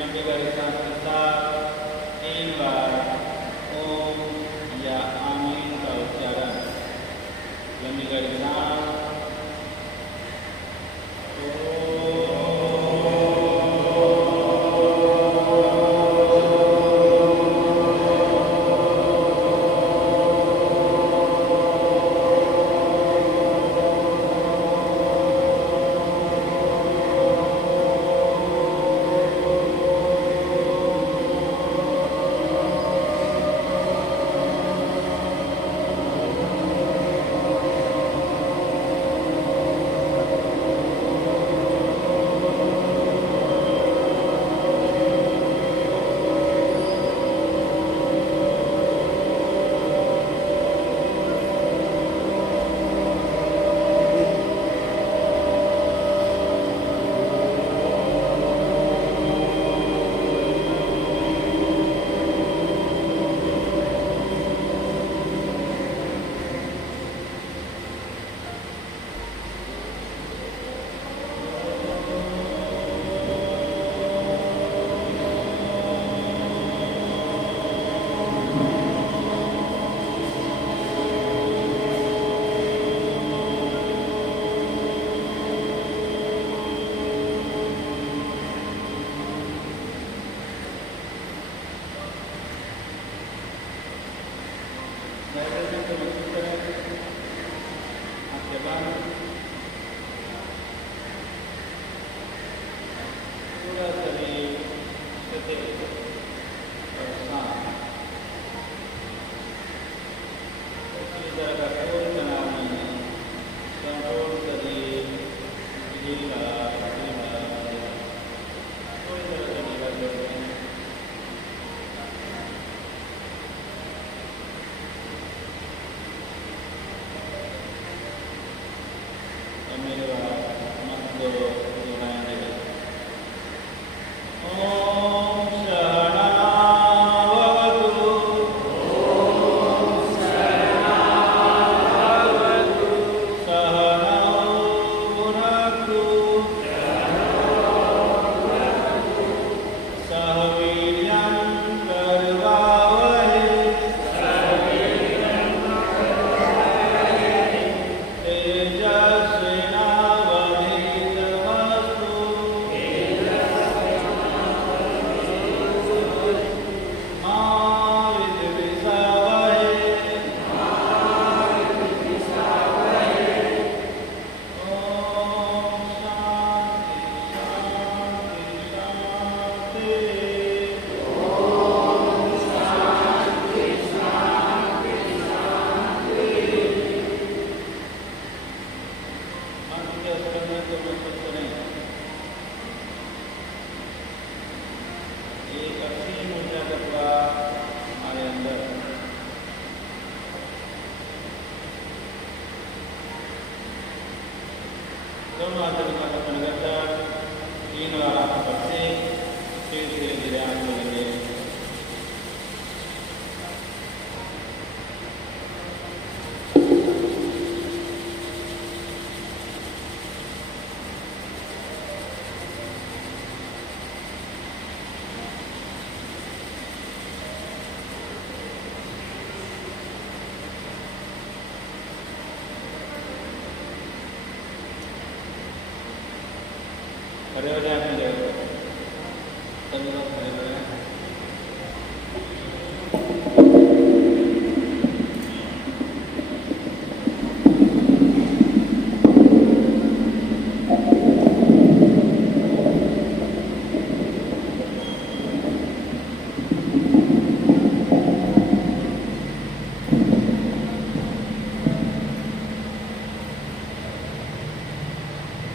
लंबी गहरी सांस के साथ 3 बार ओम या आमीन का उच्चारण। लंबी गहरी सांस। दोनों हाथों का कंपन करता 3 बार आप पकड़े, फिर धीरे धीरे आप खोलेंगे। खड़े हो जाए अपनी जगह पर, सभी लोग खड़े हो जाए।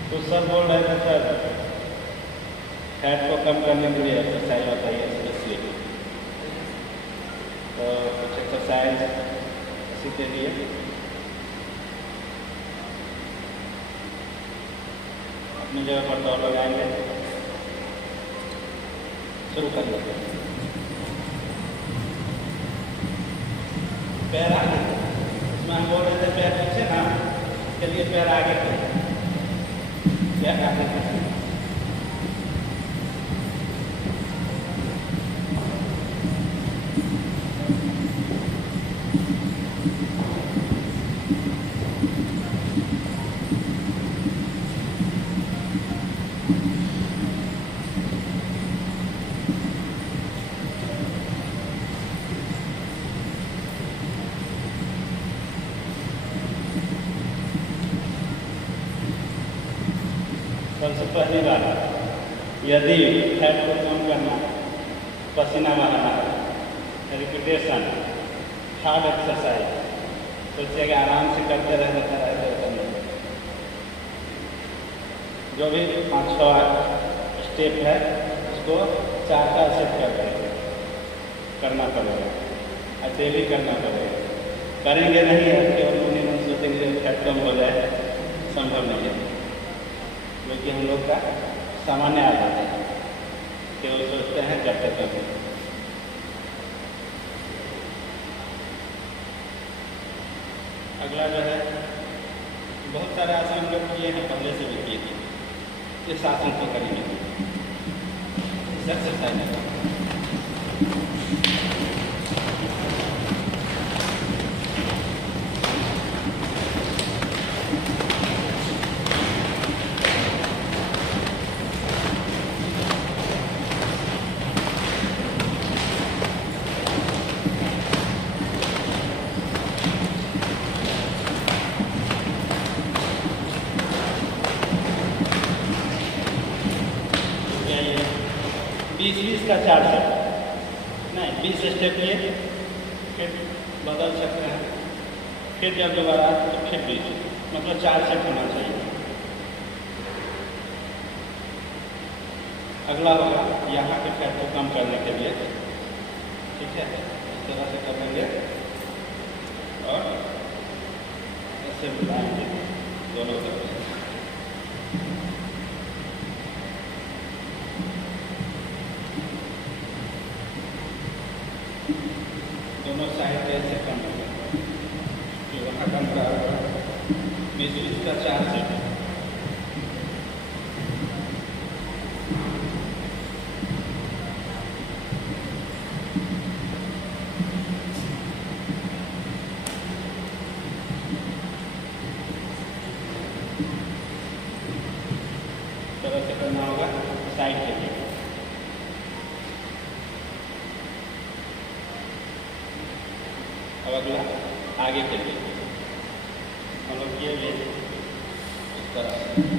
तो सर बोल रहे थे सर फैट को कम करने के लिए एक्सरसाइज बताइए स्पेशली, तो कुछ एक्सरसाइज इसी के लिए अपनी जगह पर दौड़ लगाएंगे। शुरू कर लेते हैं। पैर आगे, इसमें हम बोल रहे थे पैर पीछे ना, चलिए पैर आगे करें, पैर आगे करें। पहली बार यदि फैट को कम करना, पसीना बहाना, रिपीटेशन, हार्ड एक्सरसाइज, सोचिएगा आराम से करते रहते जो भी 5-6 स्टेप है उसको 4 सेट करना पड़ेगा और डेली करना पड़ेगा। करेंगे नहीं है केवल मिनिमम सोचेंगे फैट कम हो जाए, संभव नहीं है, क्योंकि हम लोग का सामान्य आदत है केवल सोचते हैं करते करते। अगला जो है बहुत सारे आसन लोग किए हैं, पहले से भी किए थे, इस आसन को करेंगे एक्सरसाइज। बीस का 4 सेट नहीं, 20 स्टेप लिए फिर बदल सकते हैं, फिर जब दोबारा तो फिर 20, मतलब 4 सेट होना चाहिए। अगला होगा यहाँ के फैट को कम करने के लिए, ठीक है, इस तरह से करेंगे और ऐसे मिलाएंगे दोनों तरफ से। दोनों साइड ऐसे कम होगा, फिर वहाँ कम का 20 का 4 सेट। तरह से करना होगा साइड के लिए। अब अगला आगे के लिए हम लोग ये भी इस तरह से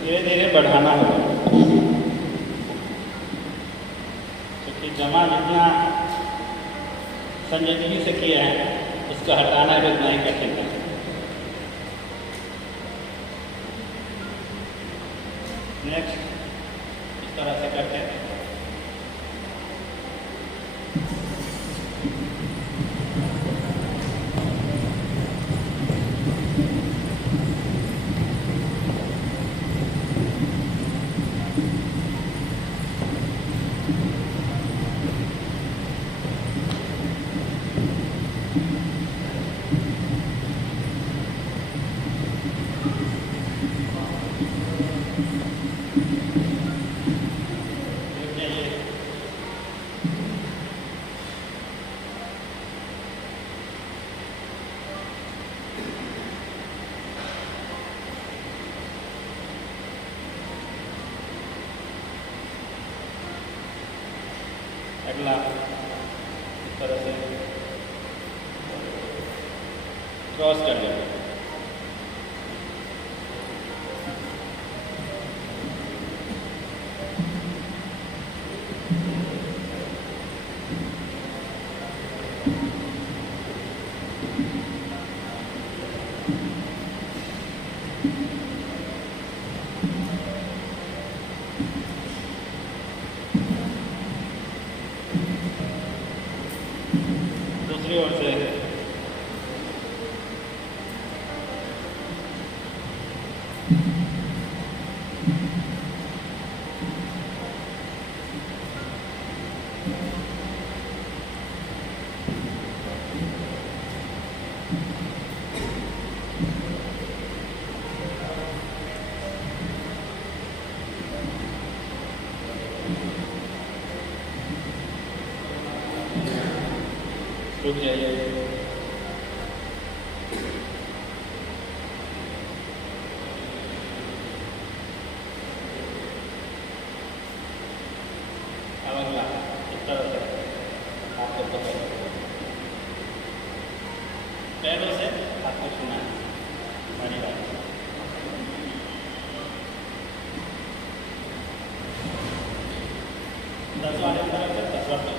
धीरे धीरे बढ़ाना होगा, क्योंकि जमा जितना संजीदगी से किए हैं उसको हटाना भी उतना ही कठिन है। नेक्स्ट इस तरह से करते हैं। अगला इस तरह से क्रॉस कर लेंगे। दूसरी ओर से रुक जाइए। अब अगला इस तरह से हाथ को पकड़, पैरों से हाथ को छूना है, हमारी बात। 10 बार इस तरह से, 10 बार तक।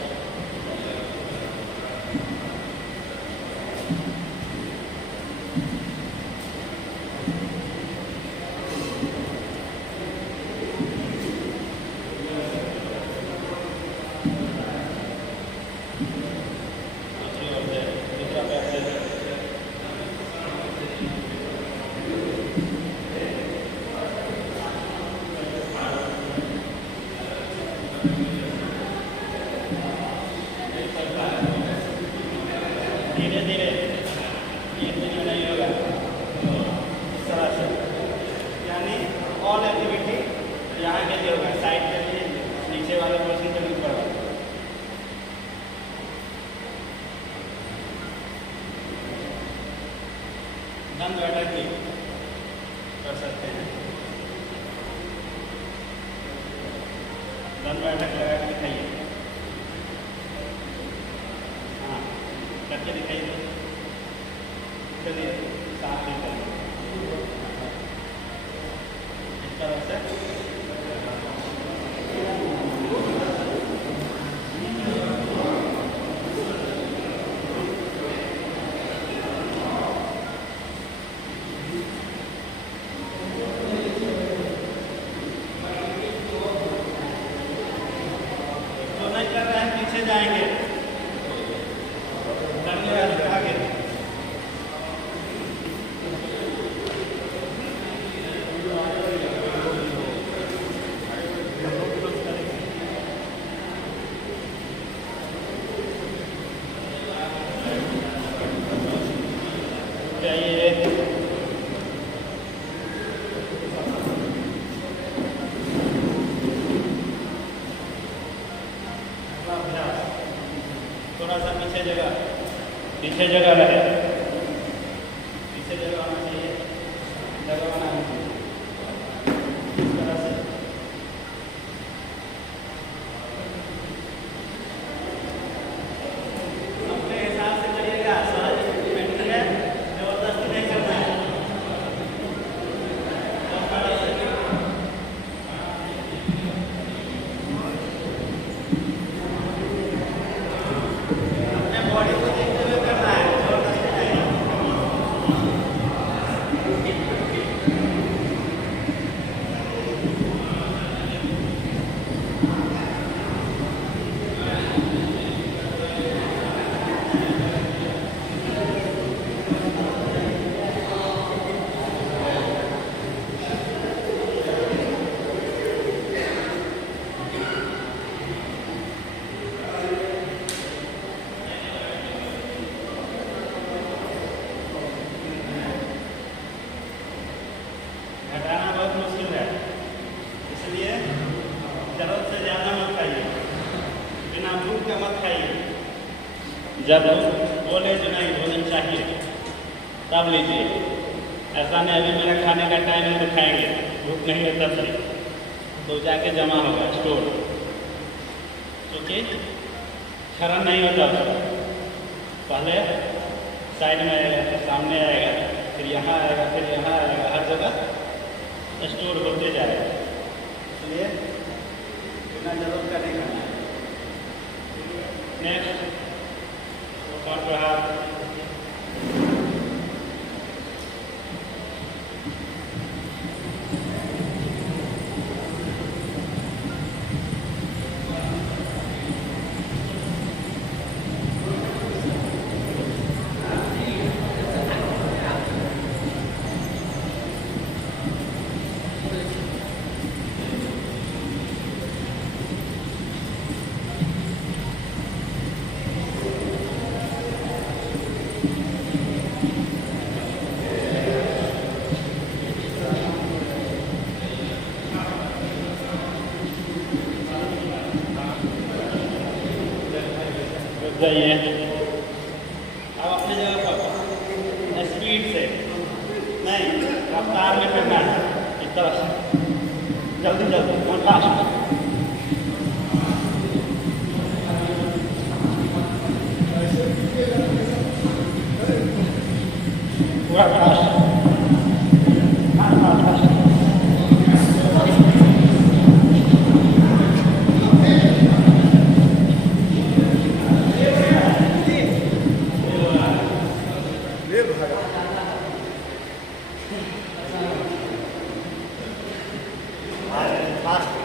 धीरे धीरे, ये धीरे नहीं होगा, इस तरह से, यानी ऑल एक्टिविटी यहाँ के लिए होगा, साइड के लिए, नीचे वाले पोर्शन के ऊपर वाले। दंड बैठक भी कर सकते हैं, दंड बैठक लगा के दिखाइए। हाँ, करके दिखाइए। चलिए साथ में करेंगे इस तरह से। तो नहीं कर रहे हैं, पीछे जाएंगे, करने वाले आगे। थोड़ा सा पीछे जगह रहे, पीछे जगह होना चाहिए, जगह बनानी चाहिए इस तरह से। अपने हिसाब से करिएगा, सहज एक्टिविटी है, जबरदस्ती नहीं करना है। बॉडी को देखते हुए करना है, जबरदस्ती नहीं। घटाना बहुत मुश्किल है, इसलिए जरूरत से ज़्यादा मत खाइए, बिना भूख के मत खाइए। जब बोले जो नहीं भोजन चाहिए तब लीजिए, ऐसा नहीं अभी मेरा खाने का टाइम है तो खाएंगे, भूख नहीं है तब से, तो जाके जमा होगा स्टोर, क्योंकि क्षरण नहीं होता उसका। पहले साइड में आएगा, फिर सामने आएगा, फिर यहाँ आएगा, फिर यहाँ आएगा, हर जगह स्टोर होते जाएगा, इसलिए बिना जरूरत का नहीं करना है। नेक्स्ट और प्रहार, जाइए। तरह से जल्दी जल्दी और फास्ट। पूरा फास्ट, फास्ट फास्ट।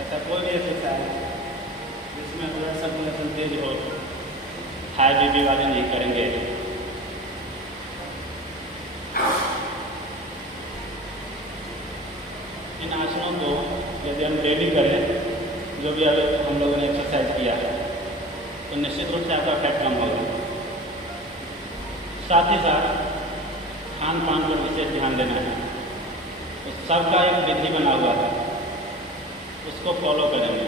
ऐसा कोई भी एक्सरसाइज जिसमें ब्लड सर्कुलेशन तेज हो, हाई बीपी वाले नहीं करेंगे। इन आसनों को यदि हम डेली करें, जो भी अभी हम लोगों ने एक्सरसाइज किया है, तो निश्चित रूप से आपका फैट कम होगा। साथ ही साथ खान पान पर विशेष ध्यान देना है। तो सबका एक विधि बना हुआ है, उसको फॉलो करेंगे।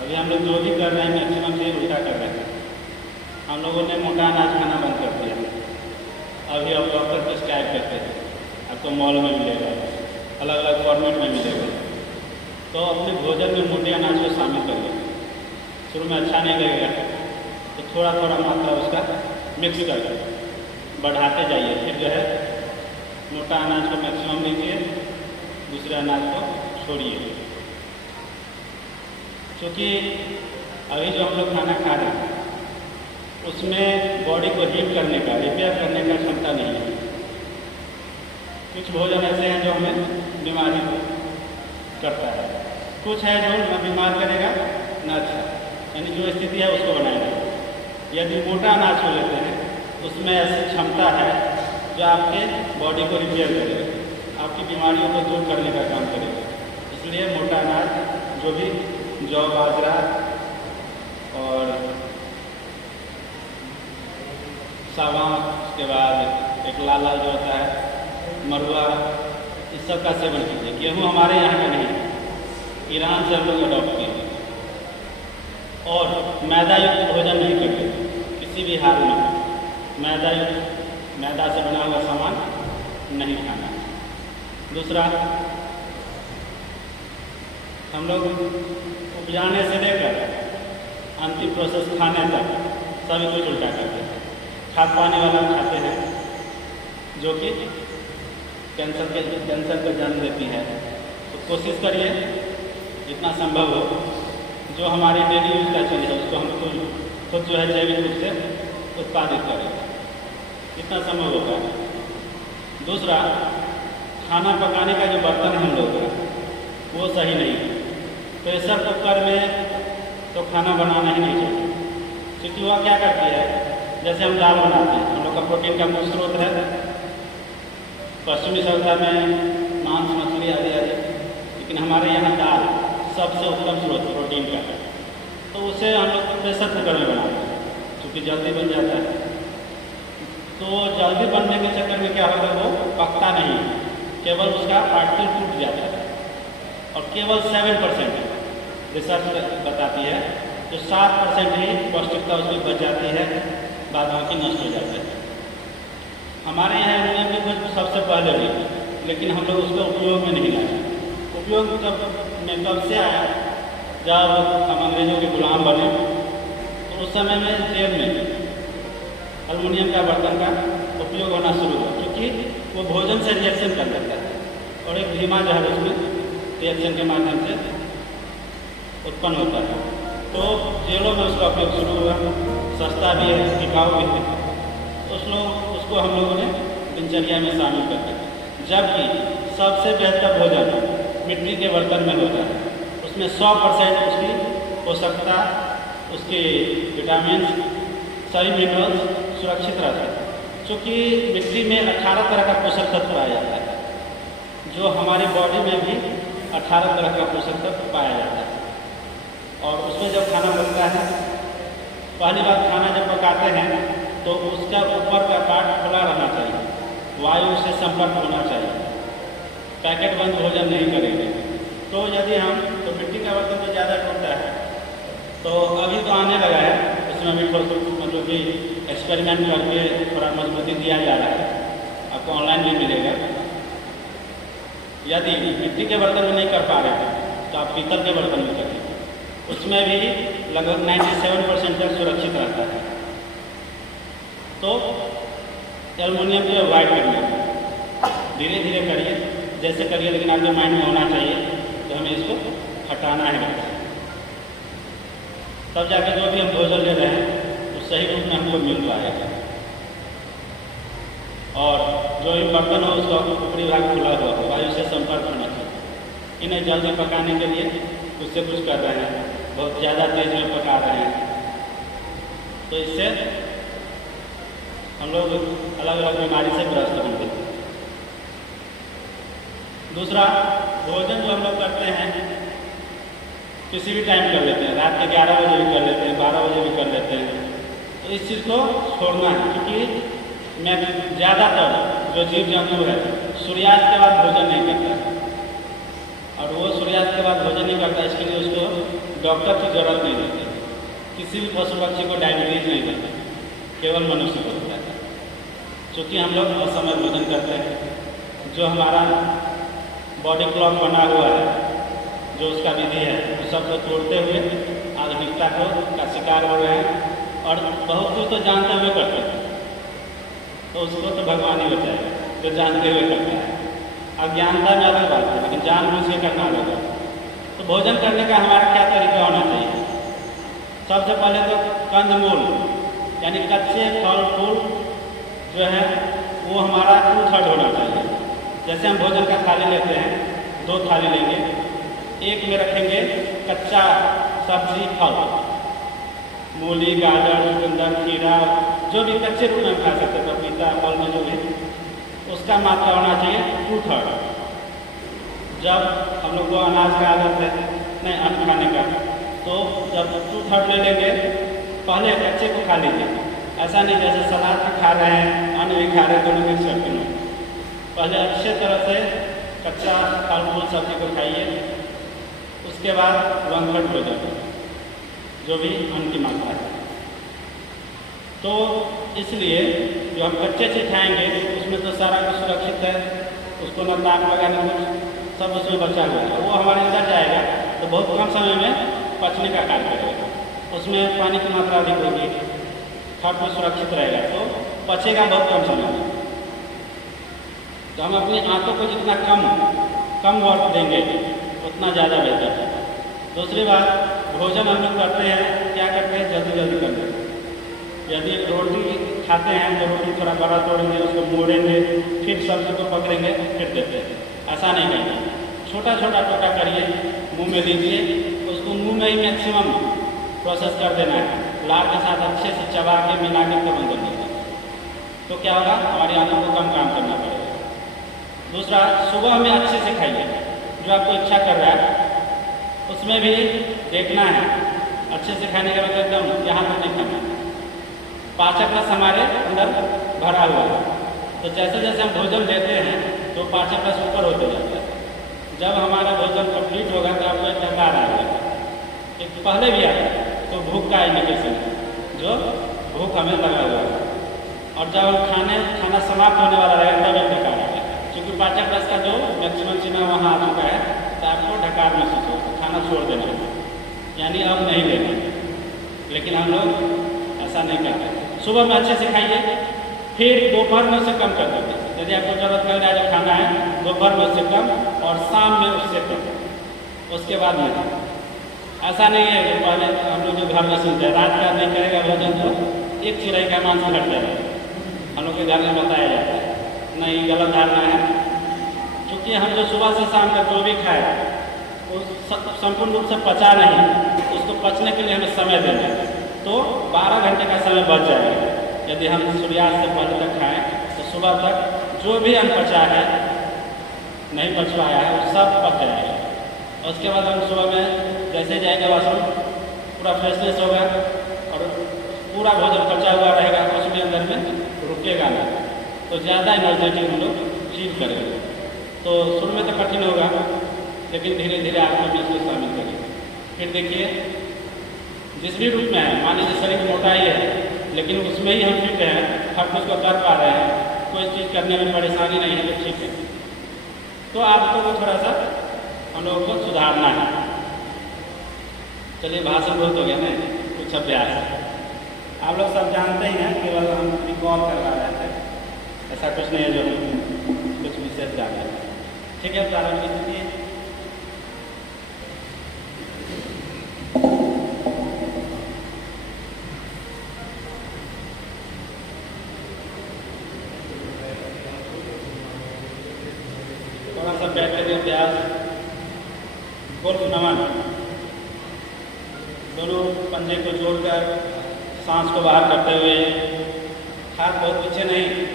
अभी हम लोग जो भी कर रहे हैं मैक्सिमम से उल्टा कर रहे हैं। हम लोगों ने मोटा अनाज खाना बंद कर दिया। अभी अब डॉक्टर प्रिस्क्राइब करते हैं, आपको मॉल में मिलेगा, अलग अलग फॉर्मेट में मिलेगा। तो अपने भोजन में मोटे अनाज को शामिल करिए। शुरू में अच्छा नहीं लगेगा तो थोड़ा थोड़ा मात्रा उसका मिक्स कर बढ़ाते जाइए। फिर जो है मोटा अनाज को मैक्सिमम लीजिए, दूसरे अनाज को छोड़िए। क्योंकि अभी जो हम लोग खाना खा रहे हैं उसमें बॉडी को हीट करने का, रिपेयर करने का क्षमता नहीं है। कुछ भोजन ऐसे हैं जो हमें बीमारी करता है, कुछ है जो न बीमार करेगा न अच्छा, यानी जो स्थिति है उसको बनाएगा। यदि मोटा अनाज को लेते हैं उसमें ऐसी क्षमता है जो आपके बॉडी को रिपेयर करेगा, आपकी बीमारियों को दूर करने का काम करेगा। इसलिए मोटा अनाज जो भी जौ, बाजरा और सावा, उसके बाद एक लाल लाल जो होता है मरुआ, इस सब का सेवन कीजिए। गेहूँ हमारे यहाँ का नहीं है, ईरान से हम लोग अडॉप्ट किए। और मैदा युक्त भोजन नहीं करते किसी भी हाल में। मैदा से बना हुआ सामान नहीं खाना। दूसरा, हम लोग उपजाने से लेकर अंतिम प्रोसेस खाने तक सभी कुछ उल्टा करते हैं। खाद पानी वाला खाते हैं जो कि कैंसर को जन्म देती है। तो कोशिश करिए जितना संभव हो जो हमारे डेली यूज का चीज़ है उसको हम खुद जो है जैविक रूप से उत्पादित करें जितना संभव होगा। दूसरा, खाना पकाने का जो बर्तन हम लोग का वो सही नहीं है। प्रेशर कुकर में तो खाना बनाना ही नहीं चाहिए, क्योंकि वह क्या करती है, जैसे हम दाल बनाते हैं, हम लोग का प्रोटीन का मूल स्रोत है पश्चिमी सभ्यता में मांस, मछली आदि आदि, लेकिन हमारे यहाँ दाल सबसे उत्तम स्रोत प्रोटीन का है। तो उसे हम लोग प्रेशर कुकर में बनाते हैं क्योंकि जल्दी बन जाता है। तो जल्दी बनने के चक्कर में क्या होगा, वो पकता नहीं, केवल उसका पार्टिकल टूट जाता है। और केवल 7% रिसर्च बताती है, तो 7% ही पौष्टिकता उसमें बच जाती है, बाद बाकी नष्ट हो जाता है। हमारे यहाँ एल्युमिनियम की खोज सबसे पहले हुई, लेकिन हम लोग उसको उपयोग में नहीं लाए। उपयोग कब से आया, जब हम अंग्रेजों के गुलाम बने तो उस समय में जेल में एल्युमिनियम का बर्तन का उपयोग होना शुरू हुआ, क्योंकि वो भोजन से रिएक्शन कर लेता है और एक धीमा जहर उसमें रिएक्शन के माध्यम से उत्पन्न होता है। तो जेलों में उसका उपयोग शुरू हुआ, सस्ता भी है, टिकाऊ भी है, उसको हम लोगों ने दिनचर्या में शामिल कर दिया। जबकि सबसे बेहतर भोजन मिट्टी के बर्तन में होता है, उसमें 100% उसकी पोषकता, उसके विटामिन, सभी मिनरल्स सुरक्षित रहते हैं। क्योंकि मिट्टी में 18 तरह का पोषक तत्व पाया जाता है, जो हमारी बॉडी में भी 18 तरह का पोषक तत्व पाया जाता है। और उसमें जब खाना बनता है, पहली बार खाना जब पकाते हैं तो उसका ऊपर का पार्ट खुला रहना चाहिए, वायु से संपर्क होना चाहिए। पैकेट बंद भोजन नहीं करेंगे। तो यदि हम तो मिट्टी का बर्तन तो ज़्यादा टूटता है, तो अभी तो आने लगा है, उसमें भी थोड़ा मतलब कि एक्सपेरिमेंट करके थोड़ा मजबूती दिया जा रहा है, आपको ऑनलाइन भी मिलेगा। यदि मिट्टी के बर्तन में नहीं कर पा रहे हैं तो आप पीतल के बर्तन में करिए, उसमें भी लगभग 97% तक सुरक्षित रहता है। तो एल्युमिनियम को अवॉइड करना, धीरे धीरे करिए, जैसे करिए, लेकिन आपके माइंड में होना चाहिए कि हमें इसको हटाना है। तब जाके जो भी हम भोजन ले रहे हैं वो सही रूप में हमको मिल पाएगा। और जो भी बर्तन हो उसका ऊपरी भाग खुला हुआ हो, वायु से संपर्क होना चाहिए। इन्हें जल्दी पकाने के लिए कुछ से कुछ कर रहे हैं, बहुत ज़्यादा तेज में पका रहे हैं, तो इससे हम लोग अलग अलग बीमारी से ग्रस्त होंगे। दूसरा, भोजन जो हम लोग करते हैं किसी भी टाइम कर लेते हैं, रात के 11 बजे भी कर लेते हैं, 12 बजे भी कर लेते हैं, तो इस चीज़ को छोड़ना है। क्योंकि मैं ज़्यादातर जो जीव जंतु है सूर्यास्त के बाद भोजन नहीं करता, और वो सूर्यास्त के बाद भोजन नहीं करता, इसके लिए उसको डॉक्टर की ज़रूरत नहीं होती। किसी भी पशु पक्षी को डायबिटीज़ नहीं होता, केवल मनुष्य को होता है। चूँकि हम लोग असमय भोजन करते हैं, जो हमारा बॉडी क्लॉक बना हुआ है, जो उसका विधि है, उस सबको तोड़ते हुए आधुनिकता का शिकार हो रहे हैं। और बहुत कुछ तो जानते हुए करते हैं, तो उसको तो भगवान ही बचाएगा जो जानते हुए करता है। अज्ञानता में अलग बात है, लेकिन जानबूझ के करना अलग है। तो भोजन करने का हमारा क्या तरीका होना चाहिए? सबसे पहले तो कंदमूल यानी कच्चे फल फूल जो है वो हमारा 2/3 होना चाहिए। जैसे हम भोजन का थाली लेते हैं, 2 थाली लेंगे, एक में रखेंगे कच्चा सब्जी फल, मूली, गाजर, चुकंदर, खीरा, जो भी कच्चे रूप में खा सकते हैं, पपीता, फल में जो भी, उसका मात्रा होना चाहिए 2/3। जब हम लोग को अनाज का आदत है नहीं अन्न खाने का, तो जब 2/3 ले लेंगे, पहले कच्चे को खा लीजिए। ऐसा नहीं जैसे सलाद भी खा रहे हैं अन्न भी खा रहे हैं, दोनों मिक्स करके नहीं। पहले अच्छे तरह से कच्चा फल फूल सब्जी को खाइए, उसके बाद 1/3 भोजन जो भी अन्न की मात्रा है। तो इसलिए जो हम कच्चे से खाएंगे उसमें तो सारा कुछ सुरक्षित है, उसको न ताप लगा न कुछ, सब उसमें बचा हुआ है, वो हमारे अंदर जाएगा तो बहुत कम समय में पचने का कार्य करेगा। उसमें पानी की मात्रा अधिक होगी, फट में सुरक्षित रहेगा, तो पचेगा बहुत कम समय में। तो हम अपनी आंतों को जितना कम वक्त देंगे उतना ज़्यादा बेहतर है। दूसरी बात, भोजन हम लोग करते हैं, क्या करते हैं, जल्दी जल्दी करते हैं। यदि रोटी खाते हैं तो रोटी थोड़ा बड़ा तोड़ेंगे, उसको मोड़ेंगे, फिर सब्जी को पकड़ेंगे, फिर देते हैं। ऐसा नहीं करना, छोटा छोटा टुकड़ा करिए, मुंह में लीजिए, उसको मुंह में ही मैक्सिमम प्रोसेस कर देना है, लार के साथ अच्छे से चबा के मिला के तुरंत कर देना। तो क्या होगा, हमारी आंतों को कम काम करना पड़ेगा। दूसरा, सुबह में अच्छे से खाइए, जो आपको इच्छा कर रहा है उसमें भी देखना है, अच्छे से खाने का मतलब एकदम यहाँ पर नहीं खाना। पाचक रस हमारे अंदर भरा हुआ है, तो जैसे जैसे हम भोजन लेते हैं तो पाचक रस ऊपर होते जाता है। जब हमारा भोजन कंप्लीट होगा तो आपको एक डकार आएगा, एक पहले भी आया तो भूख का इंडिकेशन है, जो भूख हमें लगा हुआ है। और जब हम खाना समाप्त होने वाला रहेगा तब एक डकार आएगा, क्योंकि पाचक रस का जो मैक्सिमम सीमा वहाँ आ चुका है, तो आपको ढकार महसूस होगा, खाना छोड़ देना है, यानी अब नहीं लेना। लेकिन हम लोग ऐसा नहीं करते। सुबह में अच्छे से खाइए, फिर दोपहर में उससे कम कर देते हैं। यदि आपको जरूरत लग रहा है जब खाना है, दोपहर में उससे कम और शाम में उससे कम, उसके बाद नहीं। ऐसा नहीं है कि पहले हम लोग जो घर में सुनते हैं रात का नहीं करेगा भोजन तो एक चिड़ै का मांस घट जाएगा, हम लोग के घर में बताया जाता है। नहीं, गलत धारणा है। क्योंकि हम जो सुबह से शाम तक जो भी खाए वो संपूर्ण रूप से पचा नहीं, उसको पचने के लिए हमें समय देना है, तो 12 घंटे का समय बच जाएगा। यदि हम सूर्यास्त से पहले तक खाएँ तो सुबह तक जो भी अन्न पचा है नहीं पच पाया है वो सब पच जाएगा। और उसके बाद हम सुबह में जैसे जाएगा वाशरूम, पूरा फ्रेशनेस होगा और पूरा भोजन पचा हुआ रहेगा, कुछ भी अंदर में रुकेगा नहीं। तो ज़्यादा एनर्जेटिक हम लोग फील करेंगे। तो शुरू में तो कठिन होगा, लेकिन धीरे धीरे आपको भी इसको शामिल करेंगे। फिर देखिए, जिस भी रूप में है, मान लीजिए शरीर मोटा ही है, लेकिन उसमें ही हम फिट हैं, हर कुछ को कर पा रहे हैं, कोई चीज़ करने में परेशानी नहीं है, तो ठीक है। तो आपको वो थोड़ा सा हम लोगों को सुधारना है। चलिए, भाषण बहुत हो गया ना, कुछ अभ्यास आप लोग सब जानते ही हैं, केवल हम रिकॉल करवा रहे थे, ऐसा कुछ नहीं है जो हम कुछ विशेष जाने। ठीक है, प्रारंभ की स्थिति थोड़ा सा बैठने के अभ्यास। गोल नमन, दोनों पंजे को जोड़कर सांस को बाहर करते हुए, हाथ बहुत पीछे नहीं,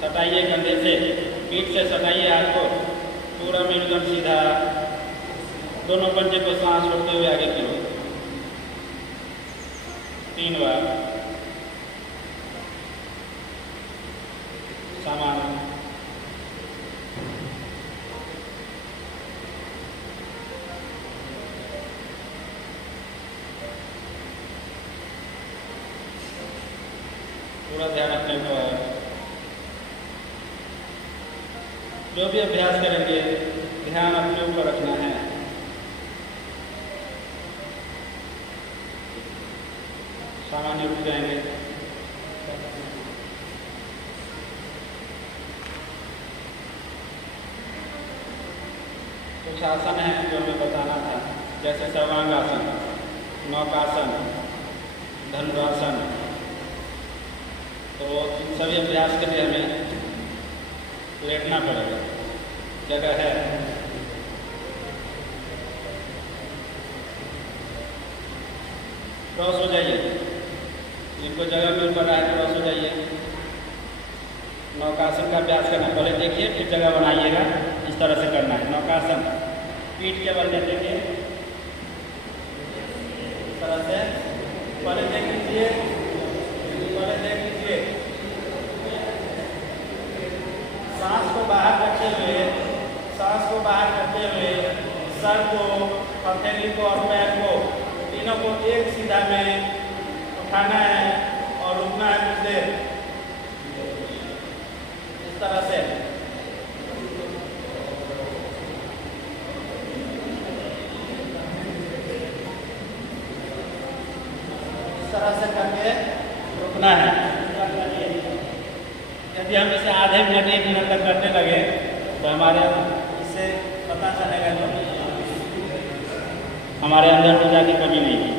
सटाइए कंधे से, पीठ से सटाइए हाथ को, पूरा में एकदम सीधा। दोनों पंजे को सांस छोड़ते हुए आगे की ओर 3 बार। सामान्य पूरा ध्यान रखने को है। जो भी अभ्यास करेंगे, ध्यान अपने ऊपर रखना है। सामान्य रुक जाएंगे। कुछ आसन है जो हमें बताना था, जैसे सर्वांग आसन, नौकासन, धनुरासन। तो इन सभी अभ्यास के लिए हमें लेटना पड़ेगा। जगह है, क्रॉस हो जाइए, जिनको जगह मिल पा रहा है क्रॉस हो जाइए। नौकासन का अभ्यास करना, पहले देखिए फिर जगह बनाइएगा, इस तरह से करना है। नौकासन, पीठ के बल देखिए, इस तरह से पहले देख लीजिए, पहले देख लीजिए। सांस को बाहर रखते हुए, सांस को बाहर करते हुए, सर को, हथेली को और पैर को, तीनों को एक सीधा में उठाना है और रुकना है कुछ देर, इस तरह से। इस तरह से करके रुकना है। यदि हम इसे आधे मिनट 1 मिनट तक करने लगे तो हमारे इससे पता चलेगा कि हमारे अंदर ऊर्जा की कमी नहीं है।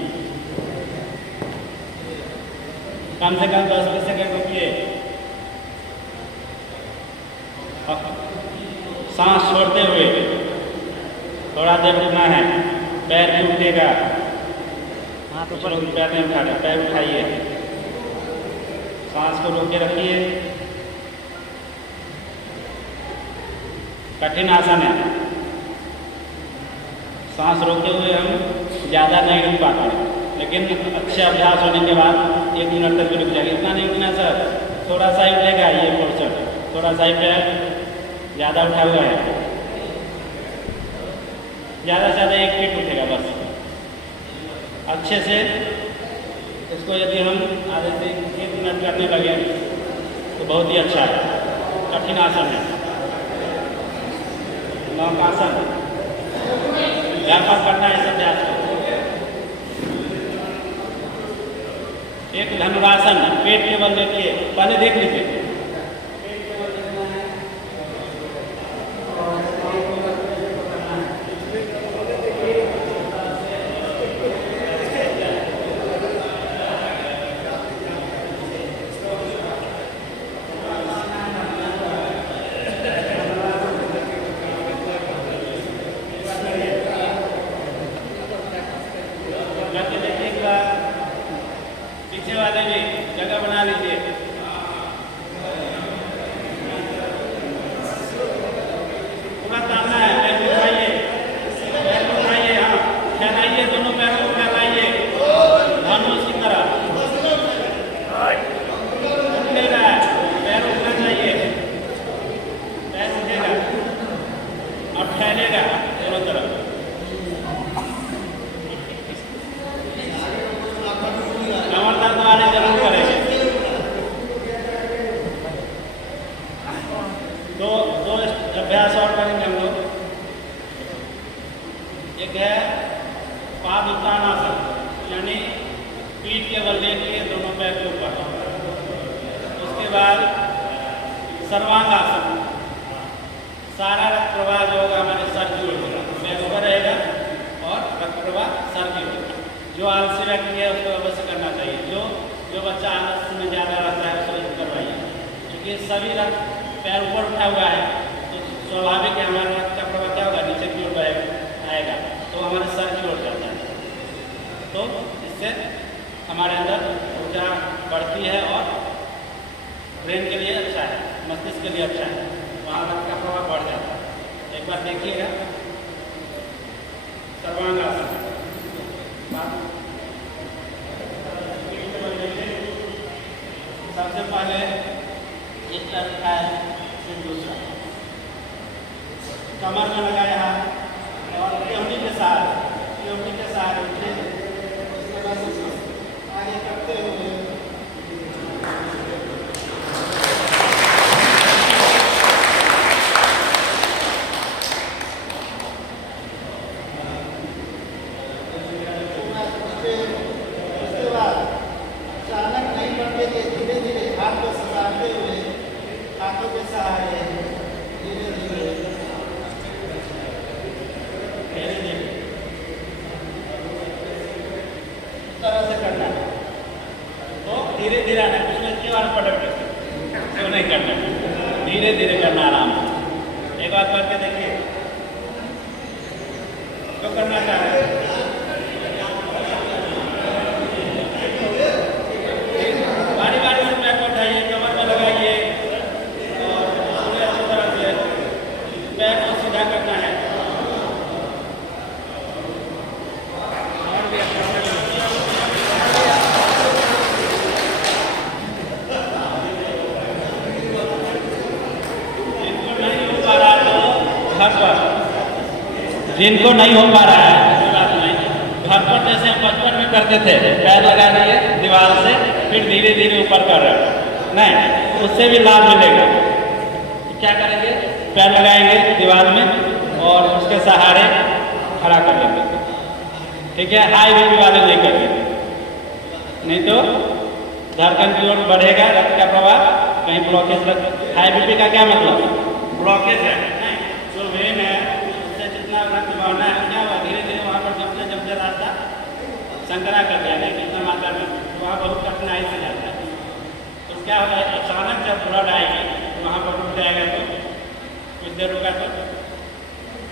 कम से कम 10-20 सेकंड रुकिए, सांस छोड़ते हुए थोड़ा देर रुकना है। पैर भी उठेगा, हाँ तो पैर नहीं उठा रहे, पैर उठाइए, सांस को रोक के रखिए। कठिन आसन है, सांस रोकते हुए हम ज़्यादा नहीं रुक पाते, लेकिन अच्छे अभ्यास होने के बाद 1 मिनट तक भी रुक जाएगा। इतना नहीं रुकना सर, थोड़ा सा ही उठेगा ये पोर्शन, थोड़ा सा ही पैर ज़्यादा उठा हुआ है, ज़्यादा से ज़्यादा 1 फीट उठेगा बस। अच्छे से इसको यदि हम आधे से 1 मिनट करने लगे तो बहुत ही अच्छा है। कठिन आसन है। नौकासन, व्यापक करना है इस अभ्यास को। एक धनुरासन, पेट के बल देखिए, पहले देख लीजिए, पीछे वाले भी जगह बना लीजिए। एक है पाद उत्तानासन, यानी पीठ के बल लेट के दोनों पैर के ऊपर। उसके बाद सर्वांगासन, सारा रक्त प्रवाह जो होगा हमारे सर की ओर होगा, पैर ऊपर रहेगा और रक्त प्रवाह सर की ओर। जो आलसी व्यक्ति है उसको अवश्य करना चाहिए। जो बच्चा आलस में ज़्यादा रहता है उसको करवाइए, क्योंकि सभी रक्त पैर ऊपर उठा हुआ है तो स्वाभाविक है हमारा रक्त का प्रवाह क्या होगा, नीचे की ओर आएगा, तो हमारे सर की ओर जाता है। तो इससे हमारे अंदर ऊर्जा बढ़ती है और ब्रेन के लिए अच्छा है, मस्तिष्क के लिए अच्छा है, वहाँ रक्त का प्रवाह बढ़ जाता है। एक बार देखिएगा सर्वांगासन। सबसे पहले एक रखा है, फिर दूसरा कमर में लगाया हाथ और केवड़ी के सहारे उठे, उसके बाद आगे करते हुए धीरे-धीरे आना, उसमें क्यों आना पटक क्यों नहीं करना, धीरे-धीरे करना आराम से। एक बार करके देखिए क्यों करना चाह रहे हैं। बारी-बारी से पैर को उठाइए, कमर में लगाइए और पूरे अच्छी तरह से पैर को सीधा करना है। और भी अच्छा जिनको नहीं हो पा रहा है कोई बात नहीं, घर पर जैसे हम बचपन में करते थे, पैर लगा लिए दीवार से फिर धीरे धीरे ऊपर कर रहे हैं, नहीं उससे भी लाभ मिलेगा। तो क्या करेंगे, पैर लगाएंगे दीवार में और उसके सहारे खड़ा कर लेंगे, ठीक है। हाई बीपी वाले नहीं करेंगे, नहीं तो धड़कन की ओर बढ़ेगा रक्त का प्रवाह, कहीं ब्लॉकेज लग। हाई बीपी का क्या मतलब, ब्लॉकेज है, नहीं जो वेन है रक्त बढ़ना है, क्या हुआ धीरे धीरे वहाँ पर जमते रास्ता संकरा कर दिया गया कितना मात्रा में, तो वहाँ बहुत कठिनाई से जाता है। तो क्या होगा, अचानक जब ब्लड आएगी तो वहाँ पर रुक जाएगा, तो कुछ देर रुका तो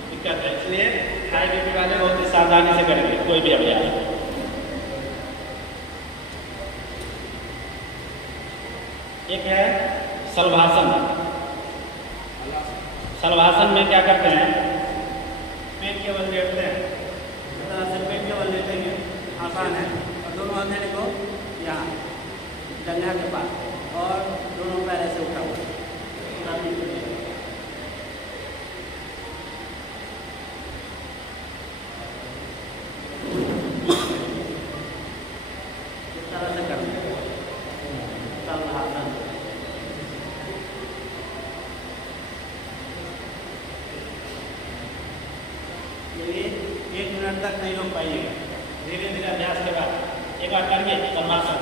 दिक्कत है। इसलिए हाई बीपी वाले बहुत ही सावधानी से करेंगे कोई भी अभ्यास। एक है शलभासन। शलभासन में क्या करते हैं, पेट के बल लेटते हैं, इस तरह से पेट के बल लेटेंगे, आसान है। और दोनों हथेली को यहाँ जंघा के पास और दोनों पैर ऐसे उठा हुआ, इस तरह से करना शलभासन। एक मिनट तक नहीं रोक पाइएगा, धीरे धीरे अभ्यास के बाद एक बार करिए शलभासन।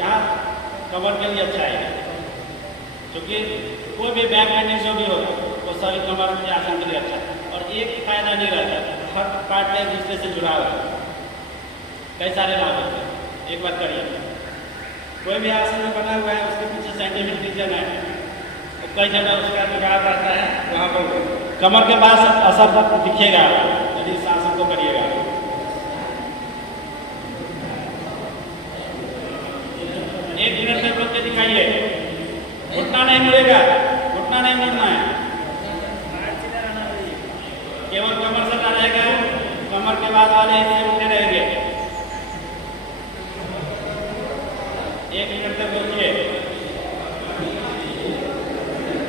यहाँ कमर के लिए अच्छा है, क्योंकि कोई भी बैक लाइन जो भी होगा वो सभी कमर के आसन के लिए अच्छा है। और एक फायदा नहीं रहता, हर पार्ट एक दूसरे से जुड़ा हुआ है, कई सारे लाभ होते हैं। एक बार करिए, कोई भी आसन में बना हुआ है उसके पीछे साइंटिफिक रीजन है, तो कई जगह उसका जुड़ाव रहता है, वहाँ पर कमर के पास असर दिखेगा यदि इस आसन को करिएगा। एक मिनट में रोक के दिखाइए, घुटना नहीं मुड़ेगा, घुटना नहीं मुड़ना है, केवल कमर से रहेगा, कमर के बाद वाले हिस्से उठे रहेंगे। एक मिनट तक रोकिए,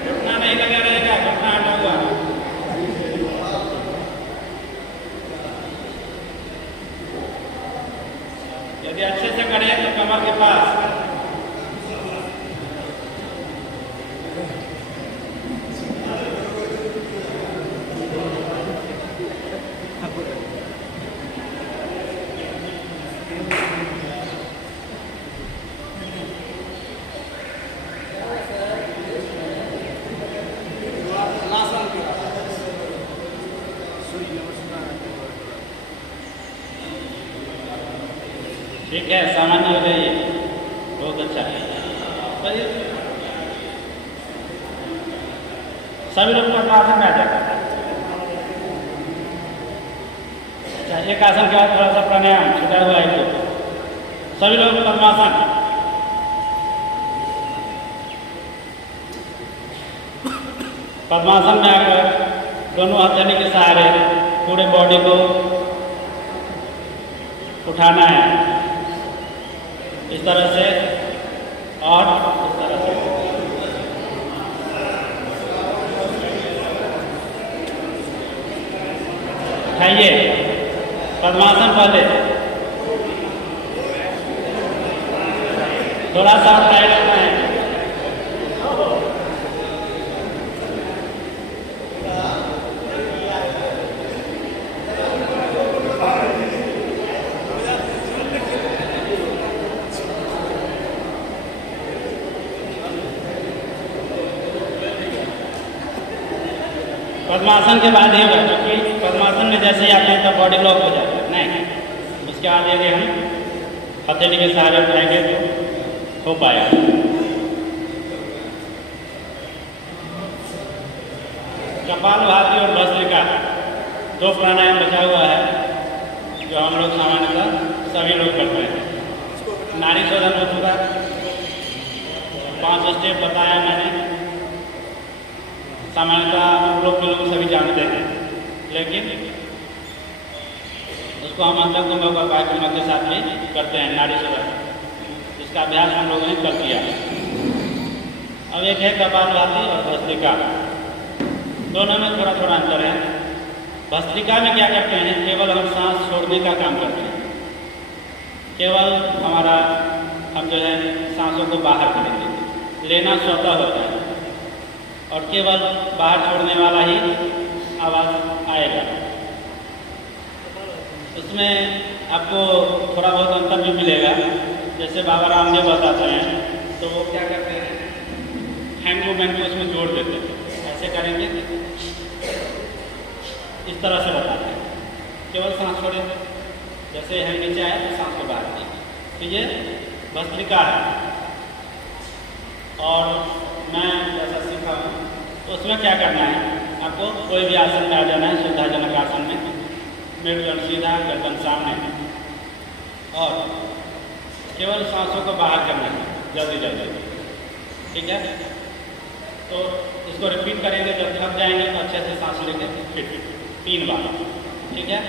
घुटना नहीं लगा रहेगा, घुटना हटा हुआ। यदि अच्छे से करें तो कमर के पास ठीक है, सामान्य हो जाइए, बहुत अच्छा है। सभी लोग पद्मासन में आ जाएगा। अच्छा, एक आसन के बाद थोड़ा सा प्राणायाम छुटा हुआ है तो सभी लोग पद्मासन। पद्मासन में आकर दोनों हथेली के सहारे पूरे बॉडी को उठाना है, इस तरह से और इस तरह से। उठाइए पद्मासन पहले, थोड़ा सा उठाए रखना है। पद्मासन के बाद ही होगा, क्योंकि पद्मासन में जैसे ही आते हैं तो बॉडी लॉक हो जाता है, नहीं। उसके बाद यदि हम हथेली के सहारे उठाएंगे तो हो पाएगा। कपालभाति और भस्त्रिका दो प्राणायाम बचा हुआ है जो हम लोग सामान्यतः सभी लोग करते हैं। नाड़ी शोधन हो चुका, 5 स्टेप बताया मैंने, सामान्यतः हम लोग के लोग सभी जानते हैं, लेकिन उसको हम अंतर्गम का कार्यक्रम के साथ भी करते हैं। नाड़ी शोधन, इसका अभ्यास हम लोगों ने कर दिया। अब एक है कपालभाति और भस्त्रिका, दोनों में थोड़ा थोड़ा अंतर है। भस्त्रिका में क्या करते हैं, केवल हम सांस छोड़ने का काम करते हैं, केवल हमारा हम जो है सांसों को बाहर करेंगे, लेना स्वतः होता है और केवल बाहर छोड़ने वाला ही आवाज़ आएगा। इसमें आपको थोड़ा बहुत अंतर भी मिलेगा। जैसे बाबा रामदेव बताते हैं तो वो क्या करते हैं, हैंड मूवमेंट को उसमें जोड़ देते हैं, ऐसे करेंगे, इस तरह से बताते हैं, केवल सांस छोड़े, जैसे है नीचे आए तो सांस को बाहर की। तो ये भस्त्रिका है। और मैं जैसा सीखा हूँ तो उसमें क्या करना है, आपको कोई भी आसन में आ जाना है, सुविधाजनक आसन में, मेरुदंड सीधा, गर्दन सामने, और केवल सांसों को बाहर करना है जल्दी जल्दी। ठीक है, तो इसको रिपीट करेंगे, जब थक जाएंगे तो अच्छे से सांस लेंगे, फिर 3 बार। ठीक है,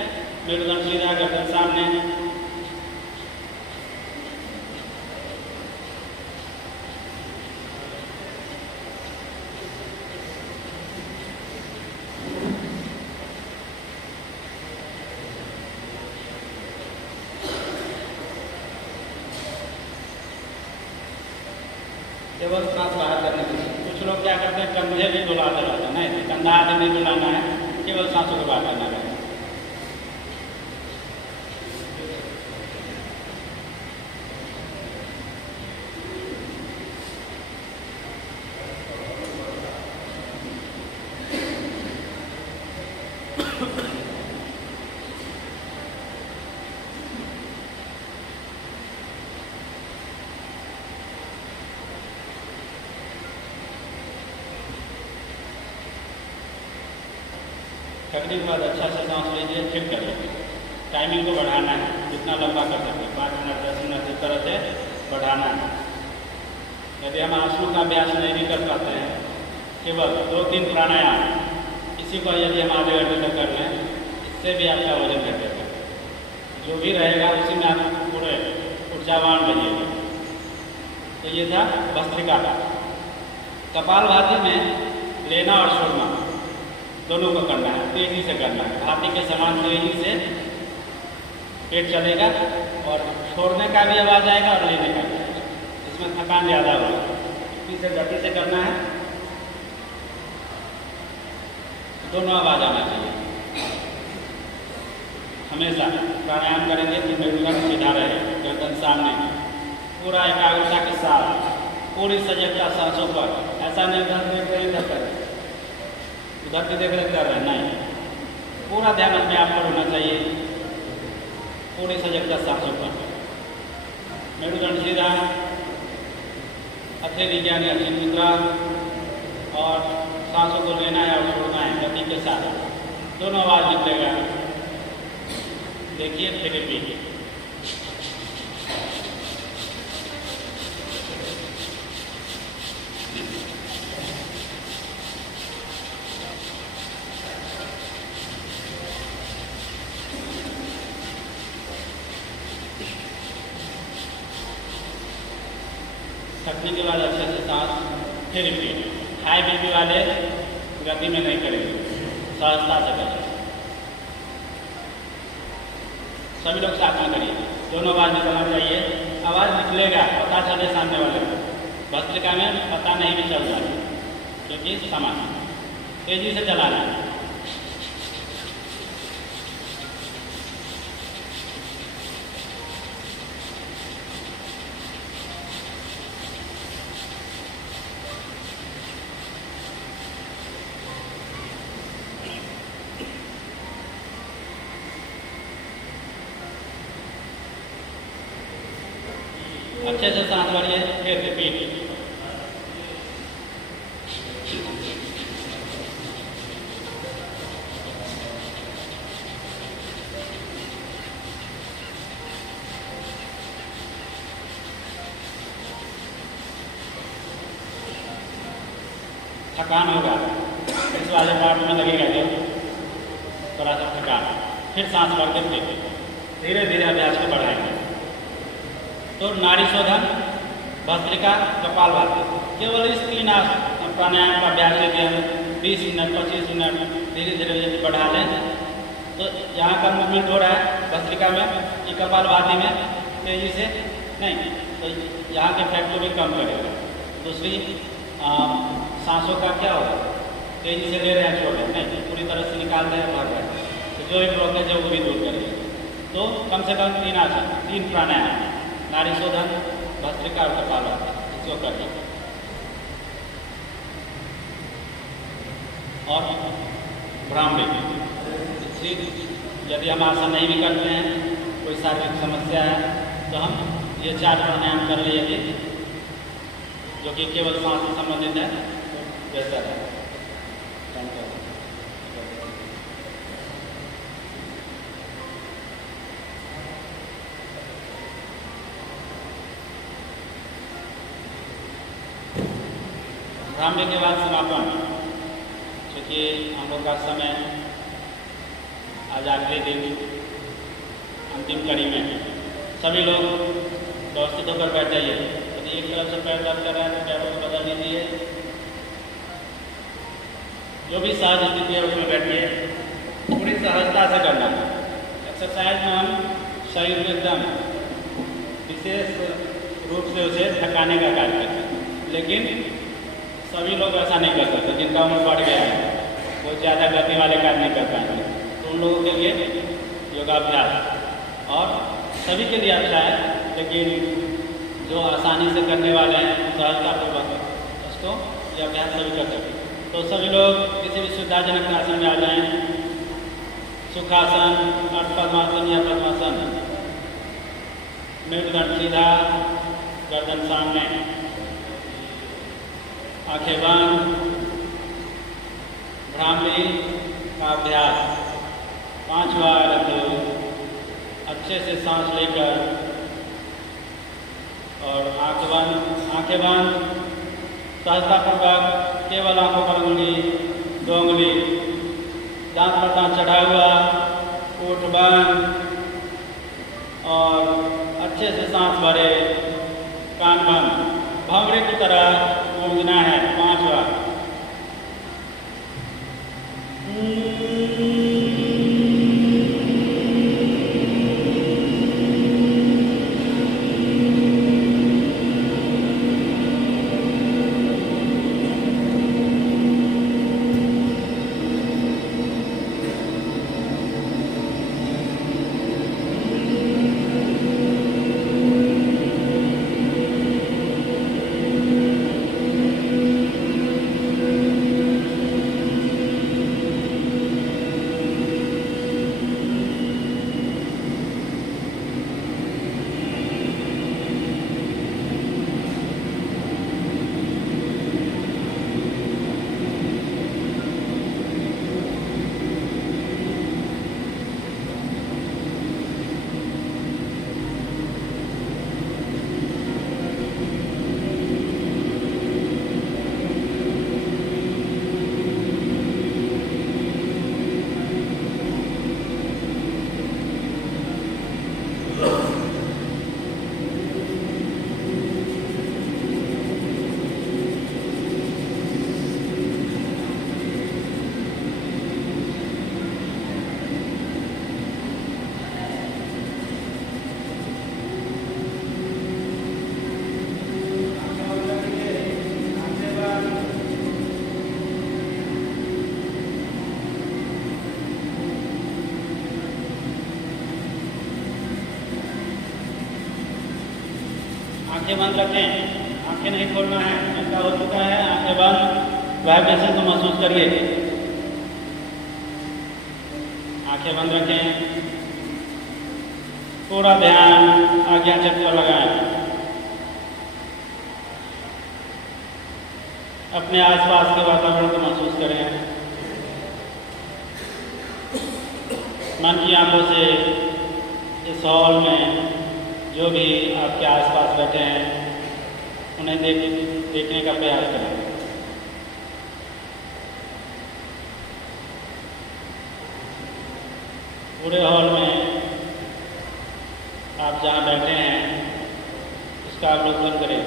मेरुदंड सीधा, गर्दन सामने, केवल सांस बाहर करने के लिए। कुछ लोग क्या करते हैं, कंधे भी डुलाते रहते हैं, नहीं, कंधा आदि नहीं डुलाना है, केवल सांसों को बाहर करना है। थकने के बाद अच्छा से सांस लीजिए, फिर करिए। टाइमिंग को बढ़ाना है, जितना लंबा कर सकते, 5 मिनट 10 मिनट, इस तरह से बढ़ाना है। यदि हम आसनों का अभ्यास नहीं कर पाते हैं, केवल 2-3 प्राणायाम, इसी को यदि हम आधे घंटे तक कर लें, इससे भी आपका वजन घटेगा। जो भी रहेगा उसी में आप पूरे ऊर्जावान बनिएगा। तो ये था भस्त्रिका का। कपालभाति में लेना और छोड़ना दोनों को करना है, तेजी से करना है, भाती के समान तेजी से पेट चलेगा और छोड़ने का भी आवाज़ आएगा और लेने का भी आएगा। इसमें थकान ज़्यादा होगा, इसे गति से करना है, दोनों आवाज़ आना चाहिए। हमेशा प्राणायाम करेंगे कि मेरुदंड सीधा रहे, गर्दन सामने, पूरा एकाग्रता के साथ, पूरी सजगता सांसों पर। ऐसा नहीं उधर देख रहे इधर कर, उधर भी देख रहे कर रहे, नहीं, पूरा ध्यान अपने आप पर होना चाहिए, पूरी सजगता सांसों पर। मेरुदंड सीधा, हथेली ज्ञानी अच्छी मुद्रा, और सांसों को लेना है और छोड़ना है गति के साथ। दोनों आवाज निकलेगा। देखिए फिर रिपीट। थकने के बाद अच्छे से सांस, फिर रिपीट। हाई बीपी वाले गति में नहीं करेंगे, सहजता से करें। सभी लोग साथ में करिए, दोनों आवाज निकलना चाहिए। आवाज निकलेगा, पता चले सामने वाले को। भस्त्रिका में पता नहीं भी चल रहा है क्योंकि समान तेजी से चलाना है। अच्छे से सांस भरिए, फिर रिपीट। थकान होगा, इस वाले पार्ट में लगेगा जो थोड़ा सा थकान, फिर सांस भर के फिर धीरे धीरे अभ्यास को बढ़ाएंगे। तो नाड़ी शोधन, भस्त्रिका, कपालभाति, केवल इस 3 प्राणायाम का अभ्यास यदि हम 20 मिनट 25 मिनट धीरे धीरे यदि बढ़ा लें तो यहाँ का मूवमेंट हो रहा है भस्त्रिका में, ये कपालभाति में तेजी से नहीं, तो यहाँ के इफेक्ट को भी कम करेगा। दूसरी सांसों का क्या होगा, तेजी से ले रहे हैं छोड़ रहे हैं नहीं, पूरी तरह से निकाल रहे हैं भर रहे हैं, तो जो एक ब्लॉकेज है वो भी दूर करेगा। तो कम से कम 3 आसन, 3 प्राणायाम, नाड़ी शोधन, भस्त्रिका और कपालभाति, इसको करिए। और भ्रामरी, यदि हम आसन नहीं भी करते हैं, कोई शारीरिक समस्या है तो हम ये 4 प्राणायाम कर ले यदि, जो कि केवल सांस से संबंधित है, तो बेहतर है। भ्रामरी के बाद समापन, क्योंकि हम लोग का समय आज आखिरी दिन, अंतिम कड़ी में सभी लोग व्यवस्थित होकर बैठ जाइए। यदि एक तरफ से पैर दर्द कर रहा है तो पैरों को बदल दीजिए, जो भी सहज स्थिति है उसमें बैठिए, पूरी सहजता से करना। एक्सरसाइज में हम शरीर को एकदम विशेष रूप से उसे थकाने का कार्य करते हैं, लेकिन सभी लोग ऐसा नहीं कर सकते। जिनका उम्र बढ़ गया है वो ज़्यादा गति वाले कार्य नहीं कर पाएंगे, तो उन लोगों के लिए योगाभ्यास और सभी के लिए अच्छा है, लेकिन जो आसानी से करने वाले हैं सहजतापूर्वक उसको ये अभ्यास सभी कर सकते। तो सभी लोग किसी भी सुविधाजनक आसन में आ जाएं, सुखासन, अर्धपद्मासन या पद्मासन, मेरुदंड सीधा, गर्दन सामने, आंखें बंद, भ्रामरी का अभ्यास 5 बार। अच्छे से सांस लेकर और आंखें बंद, सहजतापूर्वक केवल आंखों पर उंगली, 2 उंगली, दांत पर दांत चढ़ा हुआ, ओठ बंद, और अच्छे से सांस भरे, कान बंद, भंवरे की तरह गूंजना है 5 बार। आंखें बंद रखें, आंखें नहीं खोलना है, ऐसा हो चुका है, आंखें बंद। वाइब्रेशन को महसूस करिए, आंखें बंद रखें, पूरा ध्यान आज्ञा चक्र पर लगाएं। अपने आसपास के वातावरण को महसूस करें। मन की आंखों से इस हॉल में जो भी आपके आसपास बैठे हैं उन्हें देखने का प्रयास करें। पूरे हॉल में आप जहाँ बैठे हैं उसका अवलोकन करें।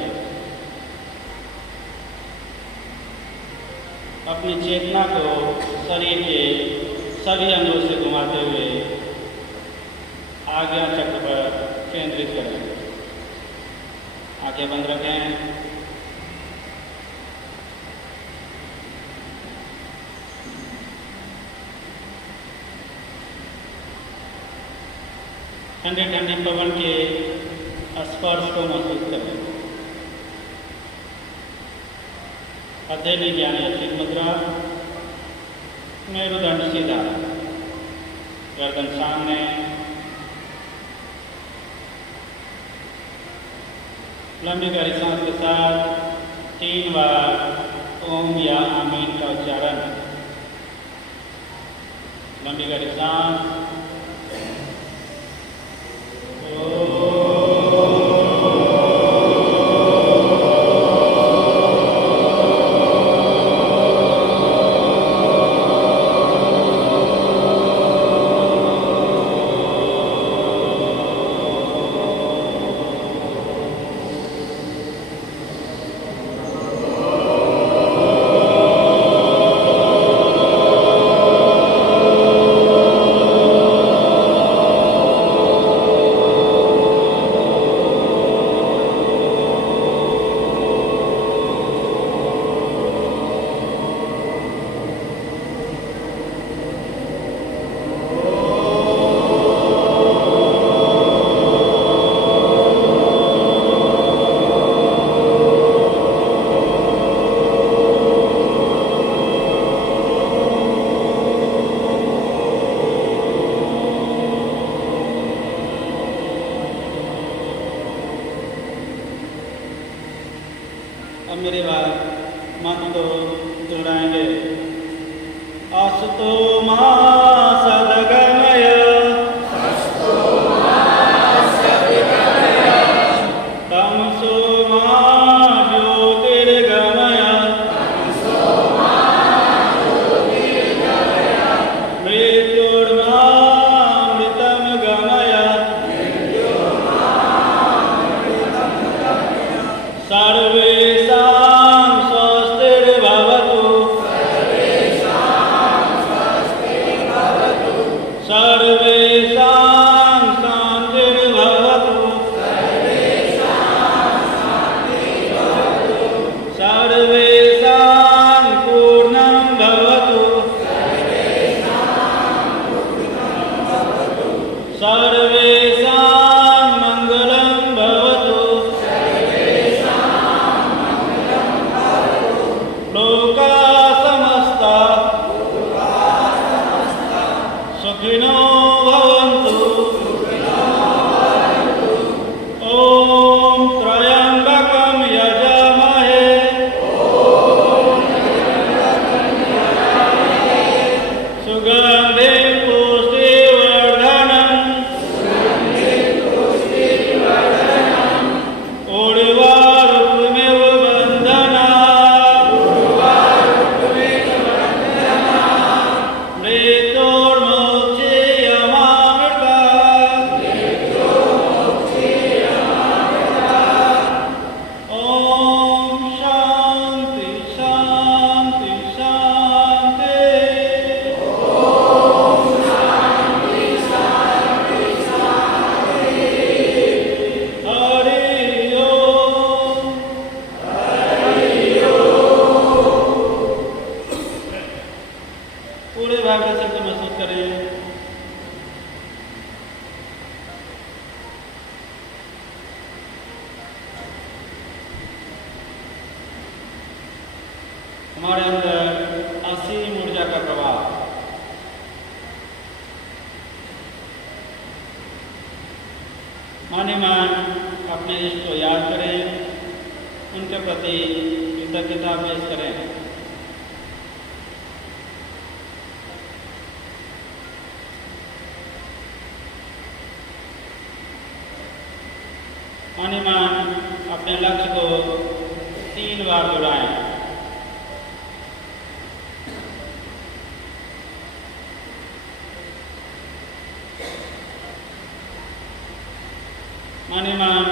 अपनी चेतना को शरीर के सभी अंगों से घुमाते हुए आज्ञा चक्र पर केंद्रित करें। आंखें बंद रखें। ठंडे ठंडे पवन के स्पर्श को महसूस करें। हथेली यानी अचित मुद्रा, मेरुदंड सीधा, गर्दन सामने, लंबी गहरी सांस के साथ 3 बार ओम या आमीन का उच्चारण। लंबी गहरी सांस, अब मेरे बाद मन को दोहराएंगे। असतो मा सदगमय, तमसो मा ज्योतिर्गमय, मृत्युर्मामृतं गमय, सर्वेषां स्वस्तिर्भवतु, सर्वेषां शान्तिर्भवतु, सर्वेषां पूर्णं भवतु, सर्वेषां मङ्गलं भवतु, लोका समस्ता सुखिनो भवन्तु। ॐ त्र्यम्बकं यजामहे सुगन्धिं पुष्टिवर्धनम् उर्वारुकमिव बन्धनात् मृत्योर्मोक्षेय हमारे अंदर असीम ऊर्जा का प्रवाह। माने मान अपने इष्ट को याद करें, उनके प्रति कृतज्ञता पेश करें। माने मान अपने लक्ष्य को 3 बार दोहराएं। माने मान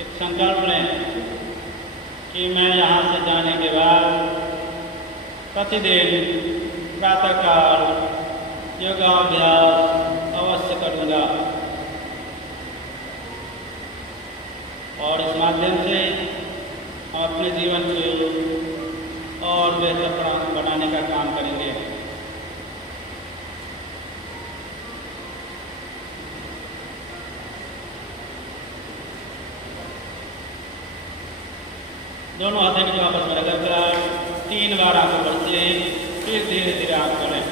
एक संकल्प लें कि मैं यहाँ से जाने के बाद प्रतिदिन प्रातःकाल योगाभ्यास अवश्य करूँगा और इस माध्यम से हम अपने जीवन को और बेहतर बनाने का काम करेंगे। दोनों हाथों को आपस में रगड़कर 3 बार आंखों पर से फिर धीरे धीरे आंख खोलें।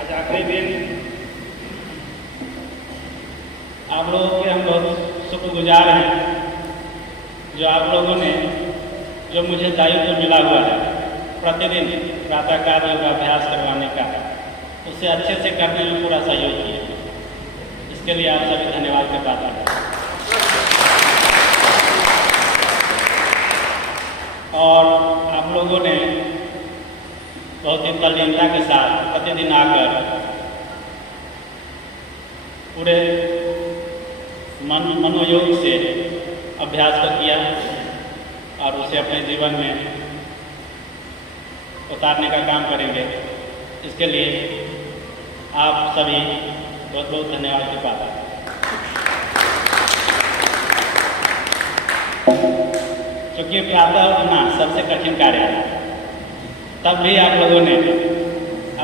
आज आखिरी दिन आप लोगों के हम बहुत शुक्रगुजार हैं, जो आप लोगों ने जो मुझे दायित्व मिला हुआ है प्रतिदिन प्रातःकाल योगाभ्यास करवाने का, उसे अच्छे से करने में पूरा सहयोग किया। इसके लिए आप सभी धन्यवाद के पात्र हैं। और आप लोगों ने बहुत ही तल्लीनता के साथ प्रतिदिन आकर पूरे मनोयोग से अभ्यास को किया और उसे अपने जीवन में उतारने का काम करेंगे। इसके लिए आप सभी बहुत बहुत धन्यवाद के पात्र हैं। क्योंकि प्रातः उठना सबसे कठिन कार्य है, तब भी आप लोगों ने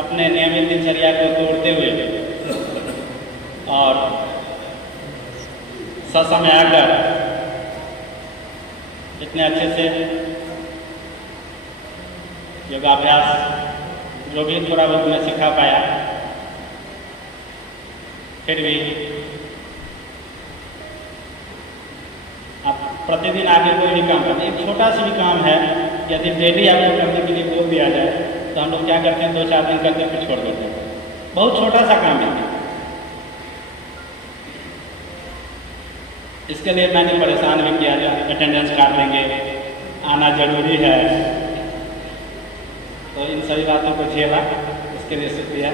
अपने नियमित दिनचर्या को तोड़ते हुए और ससमय आकर इतने अच्छे से योगाभ्यास जो भी थोड़ा बहुत मैं सिखा पाया, फिर भी आप प्रतिदिन आगे कोई भी काम करते हैं, एक छोटा सा भी काम है, यदि डेली आपको करने के लिए बोल दिया जाए तो हम लोग क्या करते हैं, 2-4 दिन करके फिर छोड़ देते हैं। बहुत छोटा सा काम है, इसके लिए मैंने परेशान भी किया जाए, अटेंडेंस काट देंगे, आना जरूरी है, तो इन सभी बातों को झेला, इसके लिए शुक्रिया।